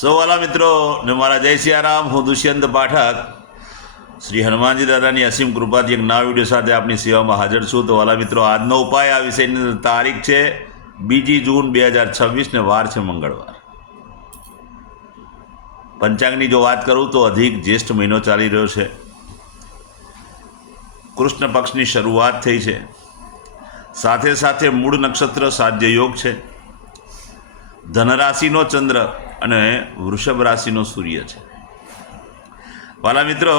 સૌવાલા મિત્રો ને મારા જય સિયારામ, હું દુષ્યંત પાઠક શ્રી હનુમાનજી દાદાની અસીમ કૃપાથી એક નવા વિડીયો સાથે આપની સેવામાં હાજર છું. તો વાલા મિત્રો, આજનો ઉપાય આ વિષયની તારીખ છે 2 જૂન 2026 ને વાર છે મંગળવાર. પંચાંગની જો વાત કરું તો અધિક જ્યેષ્ઠ મહિનો ચાલી રહ્યો છે. કૃષ્ણ પક્ષની શરૂઆત થઈ છે. સાથે સાથે મૂળ નક્ષત્ર સાધ્ય યોગ છે. ધનરાશિનો ચંદ્ર અને વૃષભ રાશિનો સૂર્ય છે. વાલા મિત્રો,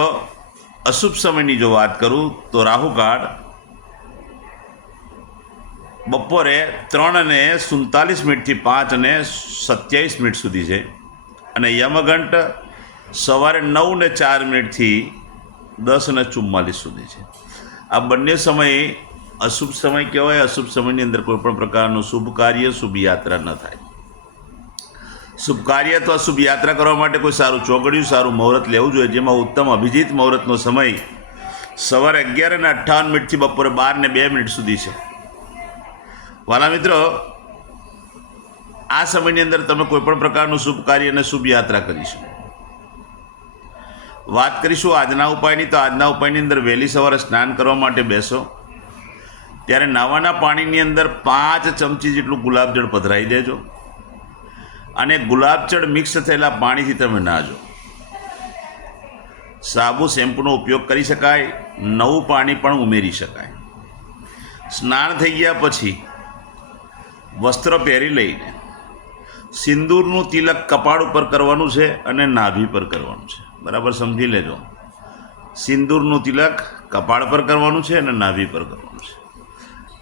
અશુભ સમયની જો વાત કરું તો રાહુકાળ બપોરે 3:47 થી 5:27 સુધી છે અને યમઘંટ સવારે 9:04 થી 10:44 સુધી છે. આ બંને સમય અશુભ સમય કહેવાય. અશુભ સમયની અંદર કોઈ પણ પ્રકારનું શુભ કાર્ય, શુભ યાત્રા ન થાય. શુભ કાર્ય તો અશુભ યાત્રા કરવા માટે કોઈ સારું ચોગડિયું, સારું મુહૂર્ત લેવું જોઈએ, જેમાં ઉત્તમ અભિજીત મુહૂર્તનો સમય સવારે 11:58 થી બપોરે 12:02 સુધી છે. વાલા મિત્રો, આ સમયની અંદર તમે કોઈ પણ પ્રકારનું શુભ કાર્ય અને શુભ યાત્રા કરી શકો. વાત કરીશું આજના ઉપાયની. તો આજના ઉપાયની અંદર વહેલી સવારે સ્નાન કરવા માટે બેસો ત્યારે નાવાના પાણીની અંદર 5 ચમચી જેટલું ગુલાબજળ પધરાવી દેજો અને ગુલાબજળ મિક્સ થયેલા પાણીથી તમે નાહજો. સાબુ શેમ્પૂનો ઉપયોગ કરી શકાય, નવું પાણી પણ ઉમેરી શકાય. સ્નાન થઈ ગયા પછી વસ્ત્ર પહેરી લઈને સિંદૂરનું તિલક કપાળ ઉપર કરવાનું છે અને નાભી પર કરવાનું છે. બરાબર સમજી લેજો. સિંદૂરનું તિલક કપાળ પર કરવાનું છે અને નાભી પર કરવાનું છે.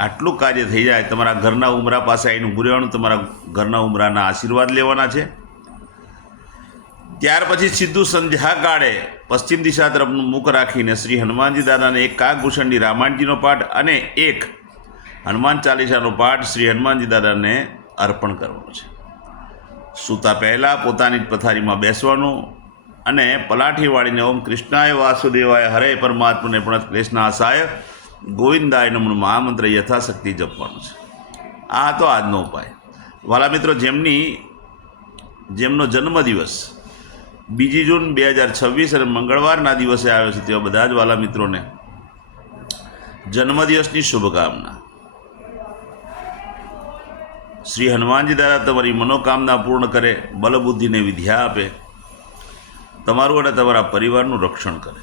આટલું કાર્ય થઈ જાય, તમારા ઘરના ઉમરા પાસે આવીને ઊભું રહેવાનું, તમારા ઘરના ઉમરાના આશીર્વાદ લેવાના છે. ત્યાર પછી સીધું સંધ્યાકાળે પશ્ચિમ દિશા તરફનું મુખ રાખીને શ્રી હનુમાનજી દાદાને એક કાકભૂષણની રામાયણજીનો પાઠ અને એક હનુમાન ચાલીસાનો પાઠ શ્રી હનુમાનજી દાદાને અર્પણ કરવાનો છે. સૂતા પહેલાં પોતાની જ પથારીમાં બેસવાનું અને પલાઠી વાળીને ઓમ કૃષ્ણાય વાસુદેવાય હરે પરમાત્મને પણ ક્લેશનાશાય ગોવિંદાય નમઃ મહામંત્ર યથાશક્તિ જપવાનું છે. આ હતો આજનો ઉપાય. વાલા મિત્રો, જેમનો જન્મદિવસ 2 જૂન 2026 અને મંગળવારના દિવસે આવ્યો છે તેવા બધા જ વાલા મિત્રોને જન્મદિવસની શુભકામના. શ્રી હનુમાનજી દાદા તમારી મનોકામના પૂર્ણ કરે, બલબુદ્ધિને વિદ્યા આપે, તમારું અને તમારા પરિવારનું રક્ષણ કરે.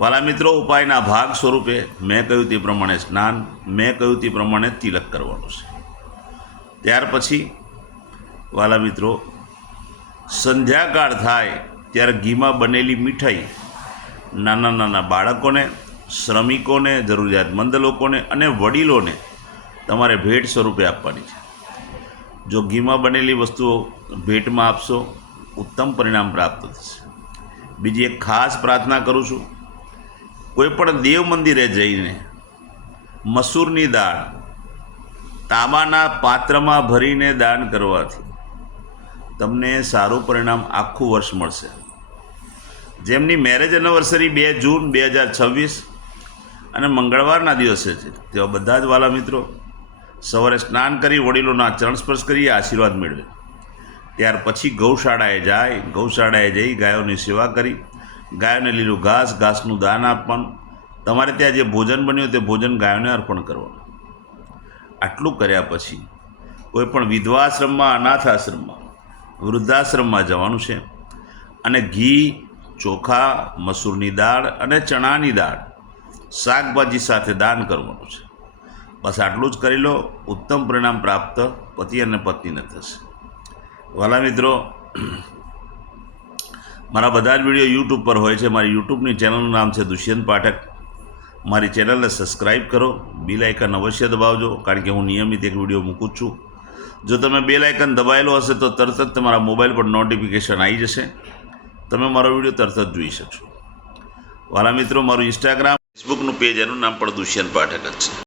વાલા મિત્રો, ઉપાયના ભાગ સ્વરૂપે મેં કહ્યું તે પ્રમાણે સ્નાન, મેં કહ્યું તે પ્રમાણે તિલક કરવાનું છે. ત્યાર પછી વાલા મિત્રો, સંધ્યાકાળ થાય ત્યારે ઘીમાં બનેલી મીઠાઈ નાના નાના બાળકોને, શ્રમિકોને, જરૂરિયાતમંદ લોકોને અને વડીલોને તમારે ભેટ સ્વરૂપે આપવાની છે. જો ઘીમાં બનેલી વસ્તુઓ ભેટમાં આપશો, ઉત્તમ પરિણામ પ્રાપ્ત થશે. બીજી એક ખાસ પ્રાર્થના કરું છું, કોઈ પણ દેવ મંદિરે જઈને મસૂરની દાળ તાંબાના પાત્રમાં ભરીને દાન કરવાથી તમને સારું પરિણામ આખું વર્ષ મળશે. જેમની મેરેજ એનિવર્સરી 2 જૂન 2026 અને મંગળવારના દિવસે છે તેવા બધા જ વાલા મિત્રો સવારે સ્નાન કરી વડીલોના ચરણ સ્પર્શ કરી આશીર્વાદ મેળવે. ત્યાર પછી ગૌશાળાએ જઈ ગાયોની સેવા કરી, ગાયોને લીલું ઘાસનું દાન આપવાનું. તમારે ત્યાં જે ભોજન બન્યું તે ભોજન ગાયોને અર્પણ કરવાનું. આટલું કર્યા પછી કોઈ પણ વિધવાશ્રમમાં, અનાથ આશ્રમમાં, વૃદ્ધાશ્રમમાં જવાનું છે અને ઘી, ચોખા, મસૂરની દાળ અને ચણાની દાળ શાકભાજી સાથે દાન કરવાનું છે. બસ આટલું જ કરી લો. ઉત્તમ પરિણામ પ્રાપ્ત પતિ અને પત્નીને થશે. વાલા મિત્રો, મારા બધા જ વિડીયો યુટ્યુબ પર હોય છે. મારી યુટ્યુબની ચેનલનું નામ છે દુષ્યંત પાઠક. મારી ચેનલને સબસ્ક્રાઈબ કરો, બેલ આઇકન અવશ્ય દબાવજો, કારણ કે હું નિયમિત એક વિડીયો મૂકું છું. જો તમે બેલ આઇકન દબાવેલો હશે તો તરત જ તમારા મોબાઈલ પર નોટિફિકેશન આવી જશે. તમે મારો વિડીયો તરત જ જોઈ શકશો. વાલા મિત્રો, મારું ઇન્સ્ટાગ્રામ, ફેસબુકનું પેજ, એનું નામ પણ દુષ્યંત પાઠક જ છે.